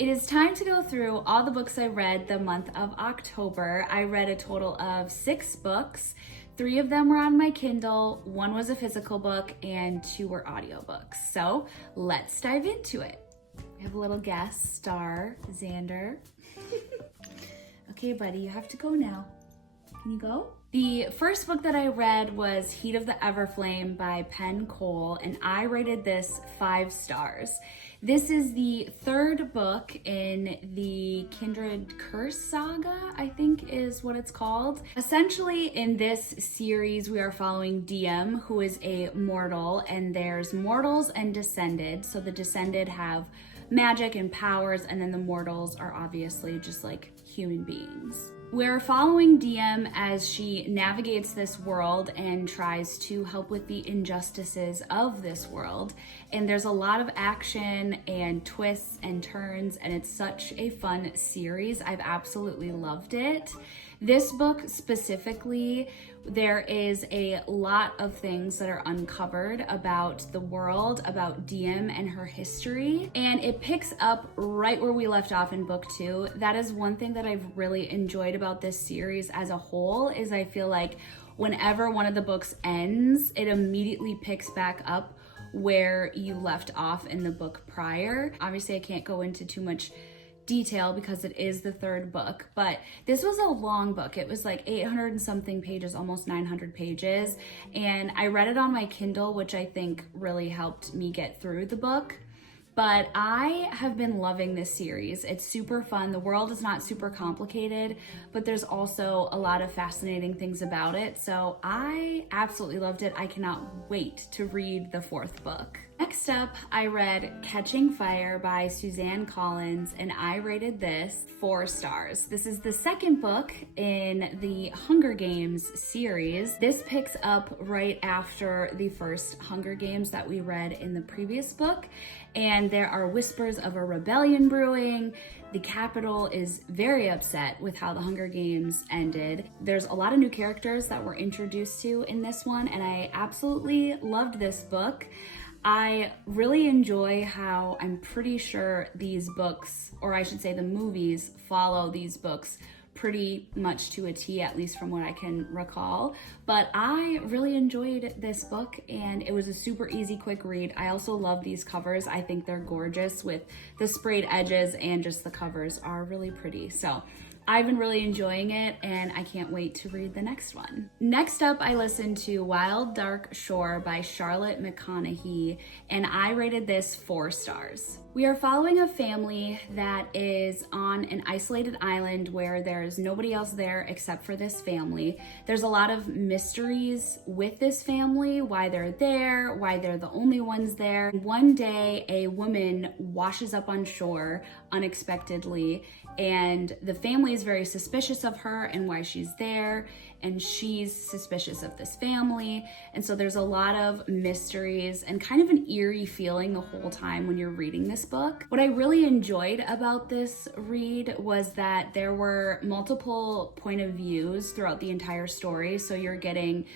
It is time to go through all the books I read the month of October. I read a total of 6 books. 3 of them were on my Kindle, 1 was a physical book, and 2 were audiobooks. So let's dive into it. I have a little guest star, Xander. Okay, buddy, you have to go now. Can you go? The first book that I read was Heat of the Everflame by Penn Cole, and I rated this 5 stars. This is the 3rd book in the Kindred Curse saga, I think is what it's called. Essentially, in this series, we are following Diem, who is a mortal, and there's mortals and descended. So the descended have magic and powers, and then the mortals are obviously just like human beings. We're following Diem as she navigates this world and tries to help with the injustices of this world. And there's a lot of action and twists and turns, and it's such a fun series. I've absolutely loved it. This book specifically, there is a lot of things that are uncovered about the world, about Diem and her history, and it picks up right where we left off in book 2. That is one thing that I've really enjoyed about this series as a whole, is I feel like whenever one of the books ends, it immediately picks back up where you left off in the book prior. Obviously, I can't go into too much detail because it is the 3rd book, but this was a long book. It was like 800 and something pages, almost 900 pages, and I read it on my Kindle, which I think really helped me get through the book. But I have been loving this series. It's super fun. The world is not super complicated, but there's also a lot of fascinating things about it. So I absolutely loved it. I cannot wait to read the 4th book. Next up, I read Catching Fire by Suzanne Collins, and I rated this 4 stars. This is the 2nd book in the Hunger Games series. This picks up right after the first Hunger Games that we read in the previous book, and there are whispers of a rebellion brewing. The Capitol is very upset with how the Hunger Games ended. There's a lot of new characters that we're introduced to in this one, and I absolutely loved this book. I really enjoy how I'm pretty sure these books, or I should say the movies, follow these books pretty much to a T, at least from what I can recall. But I really enjoyed this book, and it was a super easy, quick read. I also love these covers. I think they're gorgeous with the sprayed edges, and just the covers are really pretty. So I've been really enjoying it, and I can't wait to read the next one. Next up, I listened to Wild Dark Shore by Charlotte McConaughey, and I rated this 4 stars. We are following a family that is on an isolated island where there's nobody else there except for this family. There's a lot of mysteries with this family, why they're there, why they're the only ones there. One day, a woman washes up on shore unexpectedly, and the family is very suspicious of her and why she's there, and she's suspicious of this family. And so there's a lot of mysteries and kind of an eerie feeling the whole time when you're reading this book. What I really enjoyed about this read was that there were multiple point of views throughout the entire story. So you're getting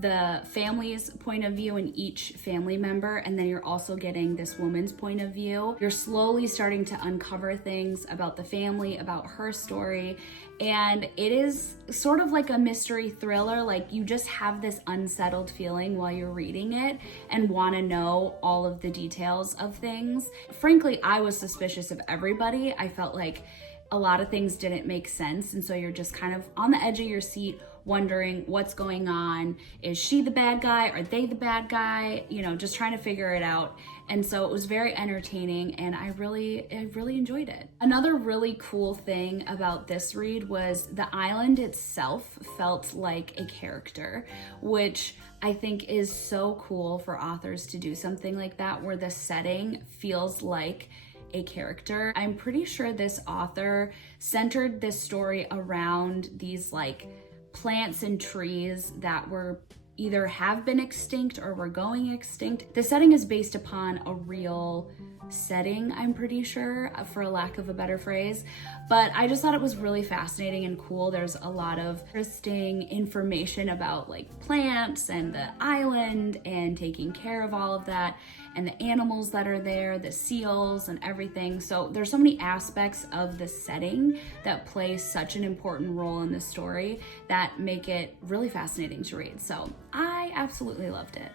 the family's point of view in each family member, and then you're also getting this woman's point of view. You're slowly starting to uncover things about the family, about her story, and it is sort of like a mystery thriller. Like, you just have this unsettled feeling while you're reading it and want to know all of the details of things. Frankly, I was suspicious of everybody. I felt like a lot of things didn't make sense, and so you're just kind of on the edge of your seat wondering what's going on. Is she the bad guy? Are they the bad guy? You know, just trying to figure it out. And so it was very entertaining, and I really enjoyed it. Another really cool thing about this read was the island itself felt like a character, which I think is so cool for authors to do something like that, where the setting feels like a character. I'm pretty sure this author centered this story around these like plants and trees that were either have been extinct or were going extinct. The setting is based upon a real setting, I'm pretty sure, for a lack of a better phrase. But I just thought it was really fascinating and cool. There's a lot of interesting information about like plants and the island and taking care of all of that and the animals that are there, the seals and everything. So there's so many aspects of the setting that play such an important role in the story that make it really fascinating to read. So I absolutely loved it.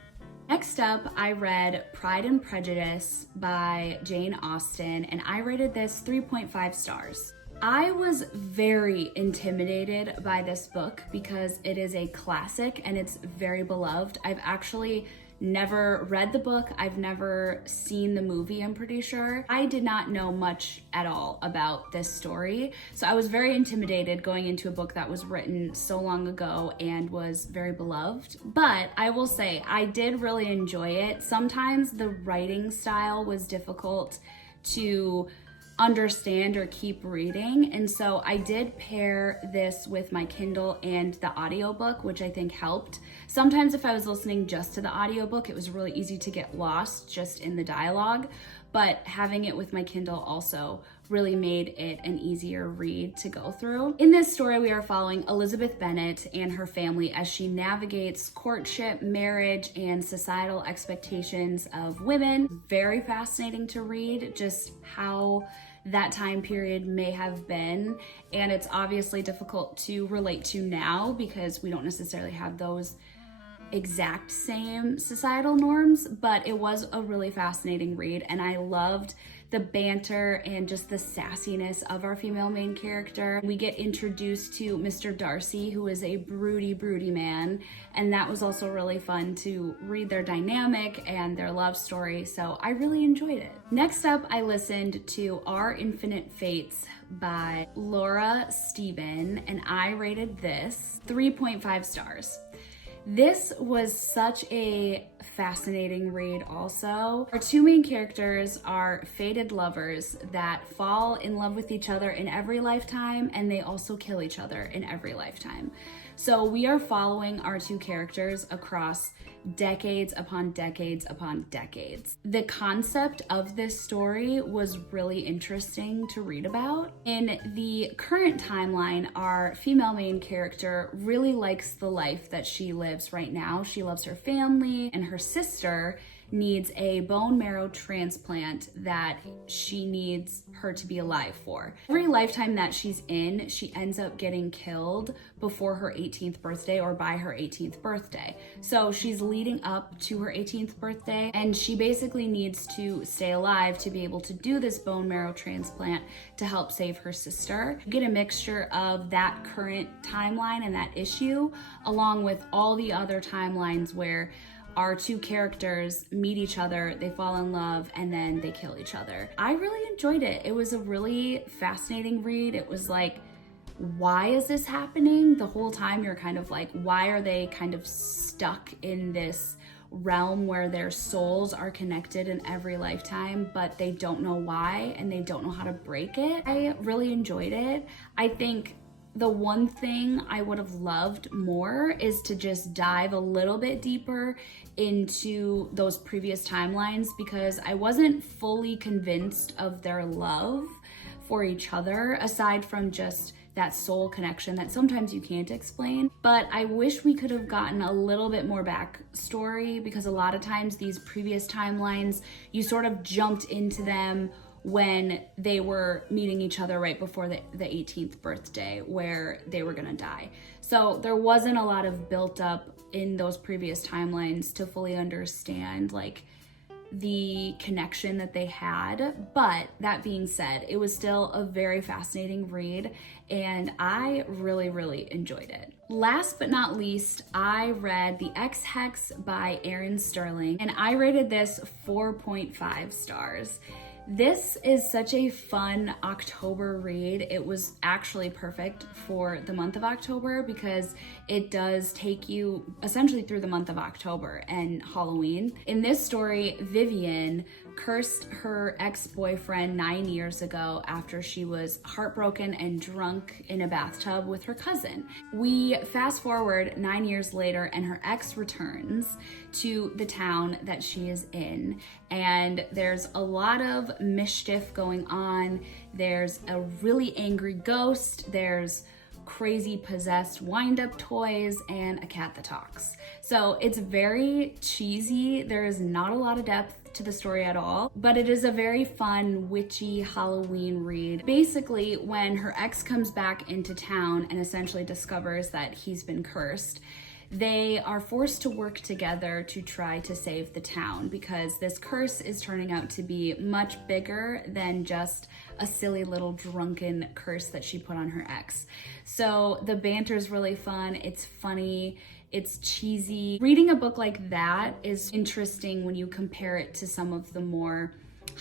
Next up, I read Pride and Prejudice by Jane Austen, and I rated this 3.5 stars. I was very intimidated by this book because it is a classic and it's very beloved. I've actually never read the book. I've never seen the movie, I'm pretty sure. I did not know much at all about this story. So I was very intimidated going into a book that was written so long ago and was very beloved. But I will say, I did really enjoy it. Sometimes the writing style was difficult to understand or keep reading, and so I did pair this with my Kindle and the audiobook, which I think helped. Sometimes if I was listening just to the audiobook, it was really easy to get lost just in the dialogue, but having it with my Kindle also really made it an easier read to go through. In this story, we are following Elizabeth Bennet and her family as she navigates courtship, marriage, and societal expectations of women. Very fascinating to read, just how that time period may have been. And it's obviously difficult to relate to now because we don't necessarily have those exact same societal norms, but it was a really fascinating read, and I loved the banter and just the sassiness of our female main character. We get introduced to Mr. Darcy, who is a broody man, and that was also really fun to read their dynamic and their love story, so I really enjoyed it. Next up, I listened to Our Infinite Fates by Laura Steven, and I rated this 3.5 stars. This was such a fascinating read also. Our two main characters are fated lovers that fall in love with each other in every lifetime, and they also kill each other in every lifetime. So we are following our two characters across decades upon decades upon decades. The concept of this story was really interesting to read about. In the current timeline, our female main character really likes the life that she lives right now. She loves her family, and her sister needs a bone marrow transplant that she needs her to be alive for. Every lifetime that she's in, she ends up getting killed before her 18th birthday or by her 18th birthday. So she's leading up to her 18th birthday, and she basically needs to stay alive to be able to do this bone marrow transplant to help save her sister. You get a mixture of that current timeline and that issue, along with all the other timelines where our two characters meet each other, they fall in love, and then they kill each other. I really enjoyed it. It was a really fascinating read. It was like, why is this happening? The whole time you're kind of like, why are they kind of stuck in this realm where their souls are connected in every lifetime, but they don't know why and they don't know how to break it? I really enjoyed it. I think the one thing I would have loved more is to just dive a little bit deeper into those previous timelines, because I wasn't fully convinced of their love for each other, aside from just that soul connection that sometimes you can't explain. But I wish we could have gotten a little bit more backstory, because a lot of times these previous timelines, you sort of jumped into them when they were meeting each other right before the 18th birthday where they were gonna die. So there wasn't a lot of built up in those previous timelines to fully understand like the connection that they had. But that being said, it was still a very fascinating read, and I really, really enjoyed it. Last but not least, I read The Ex-Hex by Erin Sterling, and I rated this 4.5 stars. This is such a fun October read. It was actually perfect for the month of October because it does take you essentially through the month of October and Halloween. In this story, Vivian cursed her ex-boyfriend 9 years ago after she was heartbroken and drunk in a bathtub with her cousin. We fast forward 9 years later and her ex returns to the town that she is in, and there's a lot of mischief going on. There's a really angry ghost, there's crazy possessed wind-up toys, and a cat that talks. So it's very cheesy. There is not a lot of depth to the story at all, but it is a very fun, witchy Halloween read. Basically, when her ex comes back into town and essentially discovers that he's been cursed, they are forced to work together to try to save the town because this curse is turning out to be much bigger than just a silly little drunken curse that she put on her ex. So the banter is really fun, it's funny, it's cheesy. Reading a book like that is interesting when you compare it to some of the more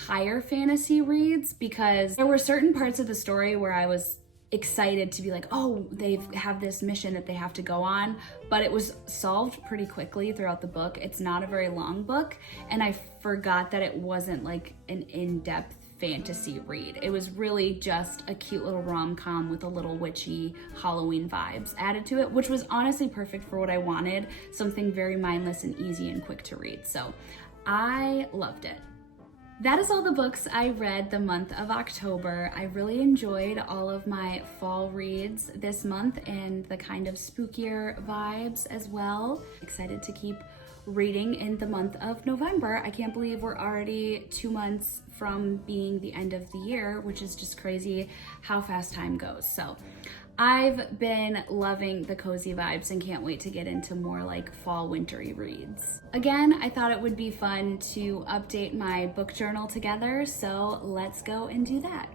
higher fantasy reads, because there were certain parts of the story where I was excited to be like, oh, they have this mission that they have to go on, but it was solved pretty quickly throughout the book. It's not a very long book, and I forgot that it wasn't like an in-depth fantasy read. It was really just a cute little rom-com with a little witchy Halloween vibes added to it, which was honestly perfect for what I wanted, something very mindless and easy and quick to read. So I loved it. That is all the books I read the month of October. I really enjoyed all of my fall reads this month and the kind of spookier vibes as well. Excited to keep reading in the month of November. I can't believe we're already 2 months from being the end of the year, which is just crazy how fast time goes. So I've been loving the cozy vibes and can't wait to get into more like fall wintry reads. Again, I thought it would be fun to update my book journal together, so let's go and do that.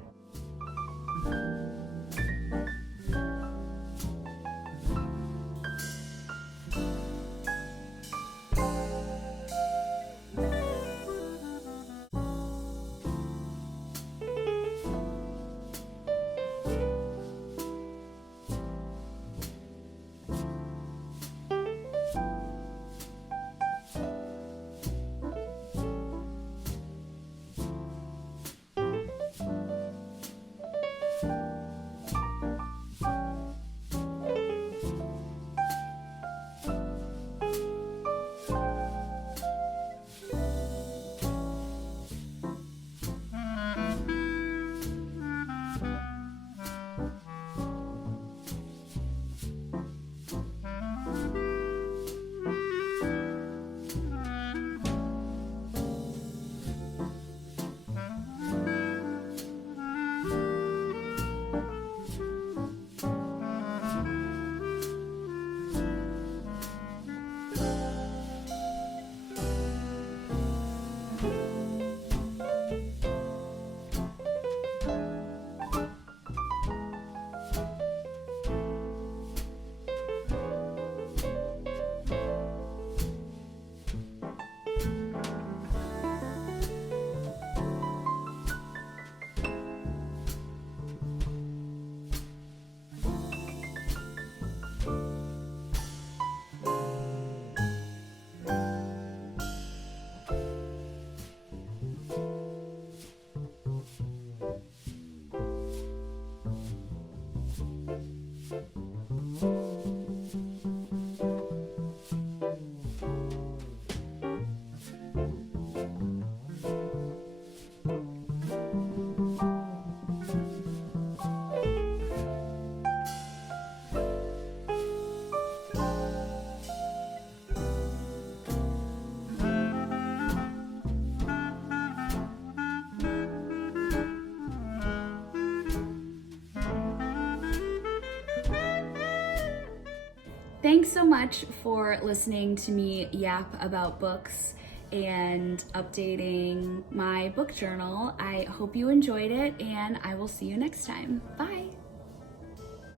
Thanks so much for listening to me yap about books and updating my book journal. I hope you enjoyed it, and I will see you next time. Bye.